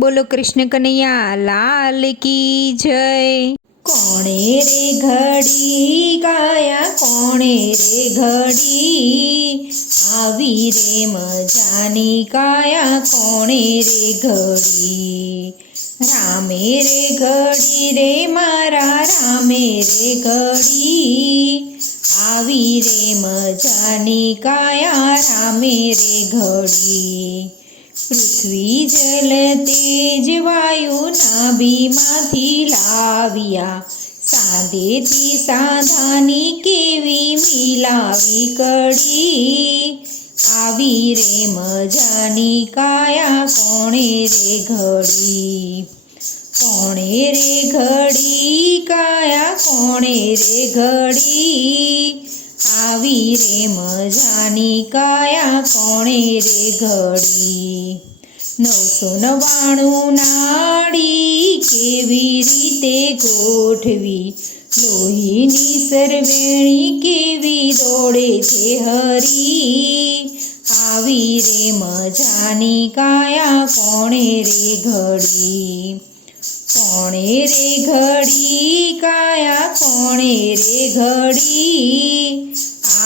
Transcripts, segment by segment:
બોલો કૃષ્ણ કનૈયા લાલ કી જય। કોણે રે ઘડી કાયા કોણે રે ઘડી આવી રે મજાની કાયા કોણે રે ઘડી રામે રે ઘડી રે મારા રામે રે ઘડી આવી રે મજાની કાયા રામે રે ઘડી પૃથ્વી જલ તેજ વાયુ નાભીમાંથી લાવ્યા સાંધેથી સાંધાની કેવી મિલાવી કડી આવી રે મજાની કાયા કોણે રે ઘડી કોણે રે ઘડી કાયા કોણે રે ઘડી આવી રે મજાની કાયા કોણે રે ઘડી 999 નાડી કેવી રીતે ગોઠવી લોહીની સરવેણી કેવી દોડે છે હરી આવી રે મજાની કાયા કોણે રે ઘડી કોણે રે ઘડી કાયા કોણે રે ઘડી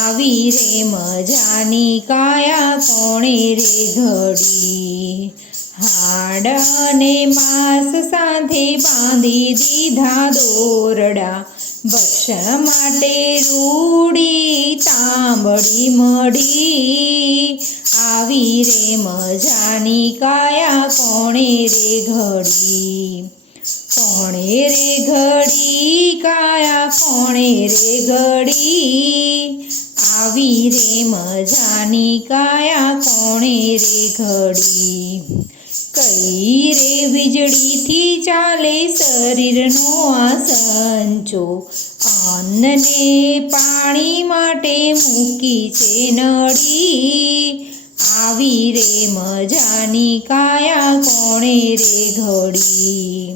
આવી રે મજાની કાયા કોણે રે ઘડી હાડ અને માંસ સાથે બાંધી દીધા દોરડા ભક્ષણ માટે રૂડી તાંબડી મળી આવી રે મજાની કાયા કોણે રે ઘડી કોણે રે ઘડી કાયા કોણે રે ઘડી આવી રે મજાની કાયા કોણે રે ઘડી કઈ રે વીજળીથી ચાલે શરીરનો આ સંચો અન્નને પાણી માટે મૂકી છે નળી આવી રે મજાની કાયા કોણે રે ઘડી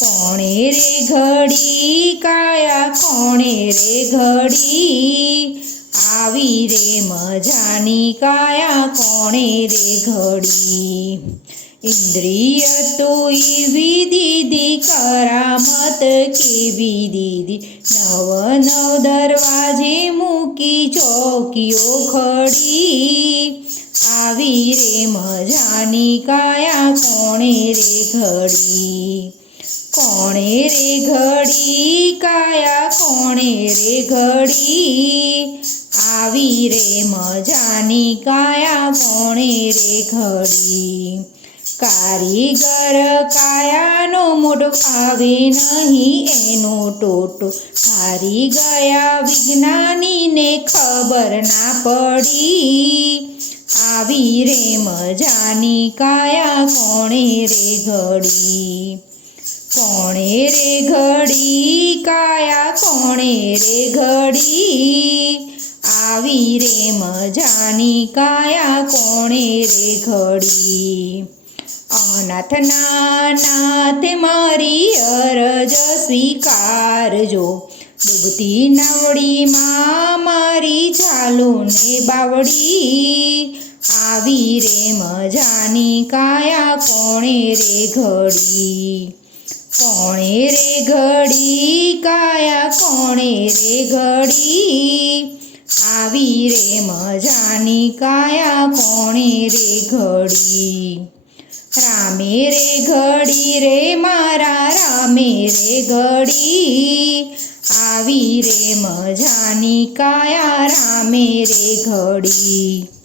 કોણે રે ઘડી કાયા કોણે રે ઘડી આવી રે મજાની કાયા કોણે રે ઘડી ઇન્દ્રિય તો એવી દીદી કરામત કેવી દીદી 9 દરવાજે મૂકી ચોકીઓ ખડી આવી રે મજાની કાયા કોણે રે ઘડી કોણે રે ઘડી કાયા કોણે રે ઘડી આવી રે મજાની કાયા કોણે રે ઘડી કારીગર કાયાનો મોટો આવે નહીં એનો ટોટો હારી ગયા વિજ્ઞાનીને ખબર ના પડી આવી રે મજાની કાયા કોણે રે ઘડી કોણે રે ઘડી કાયા કોણે રે ઘડી આવી રે મજાની કાયા કોણે રે ઘડી અનાથના નાથ મારી અરજ સ્વીકારજો ડૂબતી નાવડીમાં મારી ચાલો ને બાવડી આવી રે મજાની કાયા કોણે રે ઘડી કોણે રે ઘડી કાયા કોણે રે ઘડી આવી રે મજાની કાયા કોણે રે ઘડી રામે રે ઘડી રે મારા રામે રે ઘડી આવી રે મજાની કાયા રામે રે ઘડી।